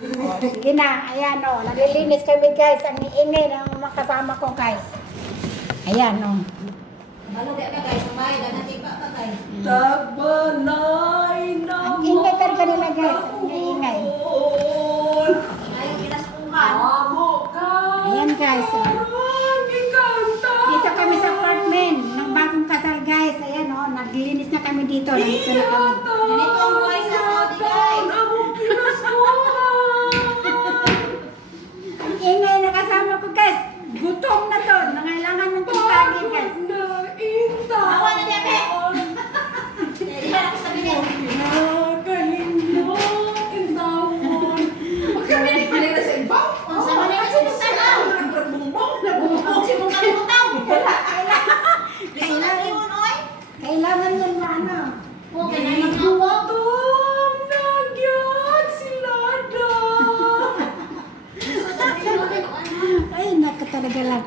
O, sige na, ayan o. Naglilinis kami guys. Ang iingay ng mga kasama ko guys. Ayan o. Ano kaya ka guys? May danating pa guys. Tagbalay na Ang ingay talaga nila guys. Ang ingay. Ngayon kinaskuhan. Amo ka. Ayan guys. O. Giganta. Dito kami sa apartment ng bagong kasal guys. Ayan o. Naglilinis na kami dito. Nandito na kami. Ganito ang buhay sa Saudi guys. Amo kinaskuhan. Ang ingay na kasama ko guys. Gutom na to. Nangailangan ng pagkain guys. Awa na niya, be! Hindi na ako sabihin. Kung saan mo na yung sinuntaw? Kung si mong kalimutan. Gusto na yun, oy. Kailangan yun na ano. Oo, ganyan ang awa. Ay, naku talaga lang.